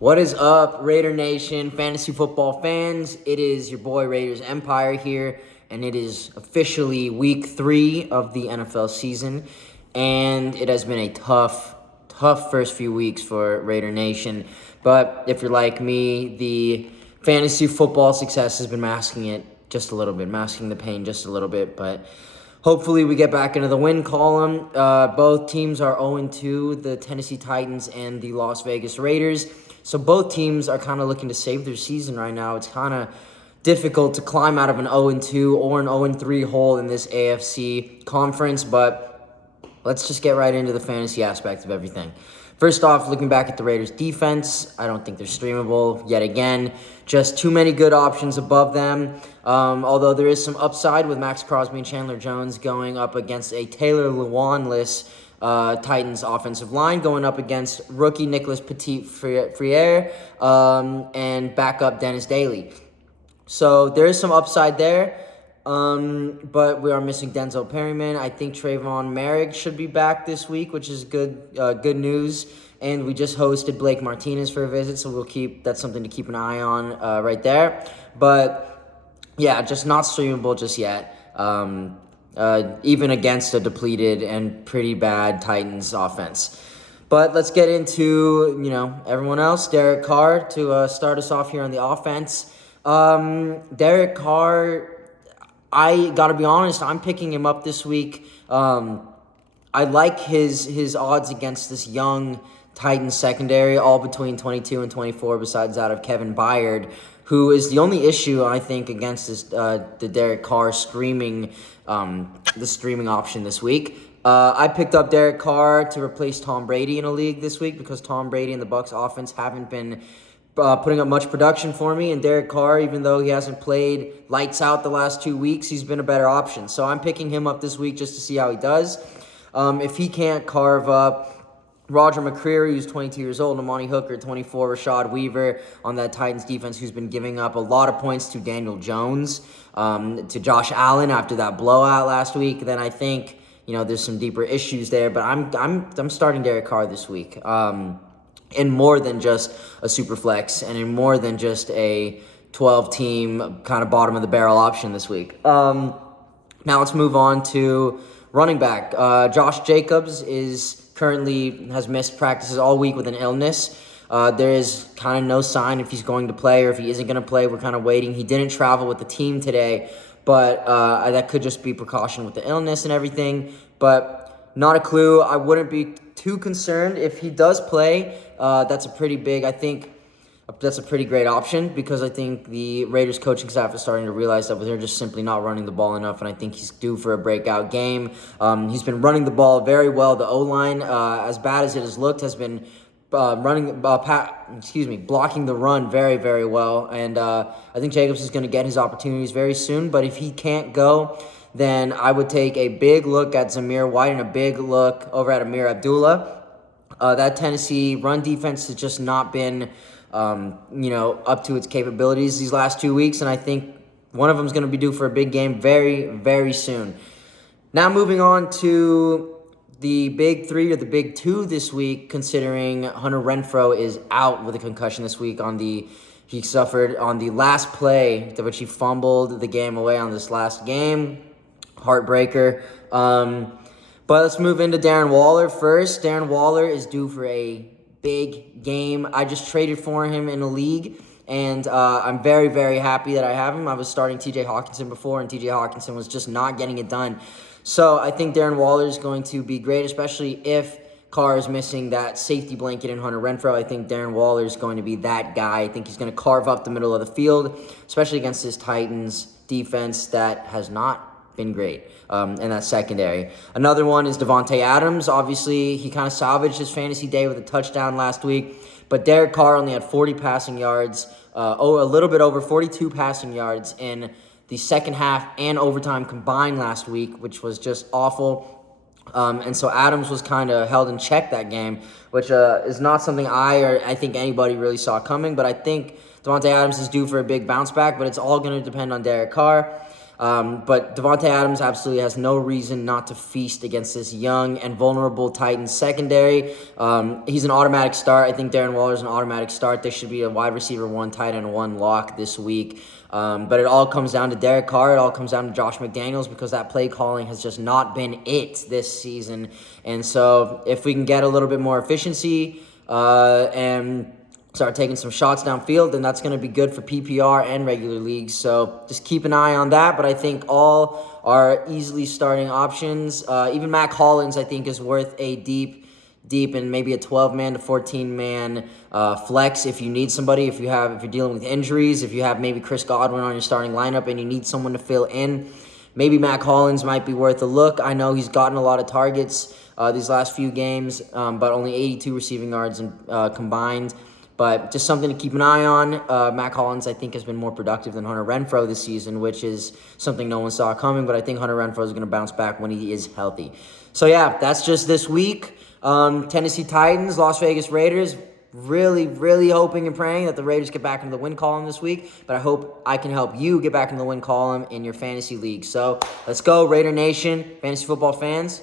What is up, Raider Nation, fantasy football fans? It is your boy Raiders Empire here, and it is officially week 3 of the NFL season, and it has been a tough first few weeks for Raider Nation. But if you're like me, the fantasy football success has been masking it just a little bit, masking the pain just a little bit, but hopefully we get back into the win column. Both teams are 0-2, the Tennessee Titans and the Las Vegas Raiders. So both teams are kind of looking to save their season right now. It's kind of difficult to climb out of an 0-2 or an 0-3 hole in this AFC conference, but let's just get right into the fantasy aspect of everything. First off, looking back at the Raiders' defense, I don't think they're streamable yet again. Just too many good options above them. Although there is some upside with Max Crosby and Chandler Jones going up against a Taylor Lewan-less Titans offensive line, going up against rookie Nicholas Petit-Frere and backup Dennis Daly. So there is some upside there. But we are missing Denzel Perryman. I think Trayvon Merrick should be back this week, which is good news. And we just hosted Blake Martinez for a visit, so that's something to keep an eye on right there. But yeah, just not streamable just yet. Even against a depleted and pretty bad Titans offense. But let's get into everyone else. Derek Carr to start us off here on the offense. Derek Carr, I gotta be honest, I'm picking him up this week. I like his odds against this young Titans secondary, all between 22 and 24, besides that of Kevin Byard, who is the only issue, I think, against this the Derek Carr streaming option this week. I picked up Derek Carr to replace Tom Brady in a league this week because Tom Brady and the Bucs offense haven't been putting up much production for me, and Derek Carr, even though he hasn't played lights out the last 2 weeks, he's been a better option. So I'm picking him up this week just to see how he does. If he can't carve up Roger McCreary, who's 22 years old, Amani Hooker, 24, Rashad Weaver on that Titans defense, who's been giving up a lot of points to Daniel Jones, to Josh Allen after that blowout last week, then I think there's some deeper issues there. But I'm starting Derek Carr this week. In more than just a super flex, and in more than just a 12-team kind of bottom-of-the-barrel option this week. Now let's move on to running back. Josh Jacobs has missed practices all week with an illness. There is kind of no sign if he's going to play or if he isn't going to play. We're kind of waiting. He didn't travel with the team today, but that could just be precaution with the illness and everything. But not a clue. I wouldn't be too concerned if he does play. That's a pretty great option because I think the Raiders coaching staff is starting to realize that they're just simply not running the ball enough, and I think he's due for a breakout game. He's been running the ball very well. The O-line, as bad as it has looked, has been blocking the run very, very well, and I think Jacobs is going to get his opportunities very soon. But if he can't go, then I would take a big look at Zamir White and a big look over at Amir Abdullah. That Tennessee run defense has just not been, up to its capabilities these last 2 weeks, and I think one of them is going to be due for a big game very, very soon. Now moving on to the big 3 or the big 2 this week, considering Hunter Renfrow is out with a concussion this week. He suffered on the last play, to which he fumbled the game away on this last game. Heartbreaker. But let's move into Darren Waller first. Darren Waller is due for a big game. I just traded for him in a league, and I'm very, very happy that I have him. I was starting T.J. Hawkinson before, and T.J. Hawkinson was just not getting it done. So I think Darren Waller is going to be great, especially if Carr is missing that safety blanket in Hunter Renfrow. I think Darren Waller is going to be that guy. I think he's going to carve up the middle of the field, especially against this Titans defense that has not been great in that secondary. Another one is Devontae Adams. Obviously, he kind of salvaged his fantasy day with a touchdown last week, but Derek Carr only had 40 passing yards, a little bit over 42 passing yards in the second half and overtime combined last week, which was just awful. And so Adams was kind of held in check that game, which is not something I think anybody really saw coming, but I think Devontae Adams is due for a big bounce back, but it's all going to depend on Derek Carr. But Devontae Adams absolutely has no reason not to feast against this young and vulnerable Titans secondary. He's an automatic start. I think Darren Waller is an automatic start. There should be a wide receiver 1, tight end 1 lock this week. But it all comes down to Derek Carr. It all comes down to Josh McDaniels because that play calling has just not been it this season. And so if we can get a little bit more efficiency and start taking some shots downfield, then that's going to be good for PPR and regular leagues. So just keep an eye on that. But I think all are easily starting options. Even Mac Hollins, I think, is worth a deep and maybe a 12-man to 14-man flex if you need somebody. If you're dealing with injuries, if you have maybe Chris Godwin on your starting lineup and you need someone to fill in, maybe Mac Hollins might be worth a look. I know he's gotten a lot of targets these last few games, but only 82 receiving yards combined. But just something to keep an eye on. Mac Hollins, I think, has been more productive than Hunter Renfrow this season, which is something no one saw coming. But I think Hunter Renfrow is going to bounce back when he is healthy. So, yeah, that's just this week. Tennessee Titans, Las Vegas Raiders. Really, really hoping and praying that the Raiders get back into the win column this week. But I hope I can help you get back into the win column in your fantasy league. So, let's go, Raider Nation, fantasy football fans.